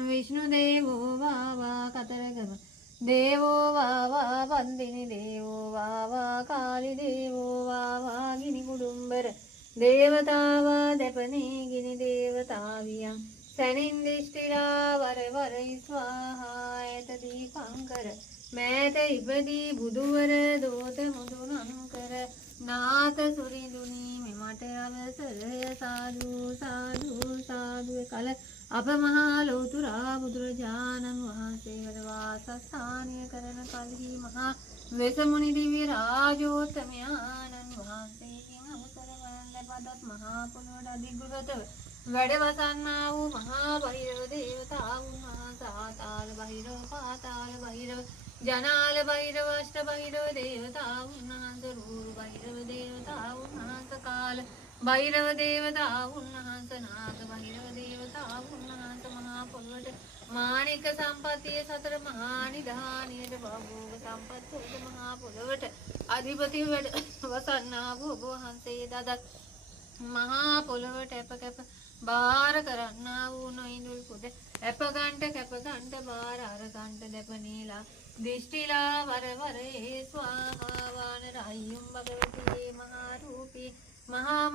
විෂ්ණුදේවෝ වාවා කතරගම දේවෝ වාවා වන්දිනි දේවෝ වාවා කාලිදේවෝ වාවා ගිනි කුඩුම්බර දේවතාවා දැපනේ ගිනි දේවතාවියන් සැනින් දිෂ්ටිලා වර වර ස්වාහා ඇත දීපංකර මෑත ඉපදී බුදුවර දෝත මුදුනංකර නාත සුරිඳුනි මෙමට අවසරය සාදු සාදු සාදු කල අප මහා ලෝතුරා බුදුරජාණන් වහන්සේ වාසස්ථානය කරන කල්හි මහා වෙසමුනි දිව්‍ය රාජෝත්තමයාණන් වහන්සේගෙන් අවසර වරන් ලැබදත් මහා පොළොවට අධිගෘහතව වැඩ වසන්නා වූ මහා බහිරව දේවතාවුන් වහන්සේ ආතාල බහිරව පාතාල බහිරව ජනාල බහිරව අෂ්ට බහිරව දේවතාවුන් වහන්සේ රූරු බහිරව දේවතාවුන් වහන්සේ කාල බහිරව දේවතාවුන් වහන්සේ නාග බහිරව දේවතාවුන් වහන්සේ මහා පොළොවට මාණික සම්පත්තිය සතර මහා නිධානියට භෝග සම්පත්තියට මහා පොළොවට අධිපති වැඩ වසන්නා වූ ඔබ වහන්සේ දදත් මහා පොළොවට අප බාර කරන්නා වූ නොඉඳුල් පුද අප ගන්ට කැප ගන්ට බාර අර ගන්ට දැපනීලා දිෂ්ටිලා වර වර ඒ ස්වාහා වාන රායුම් භගවතී මහා රූපී මහා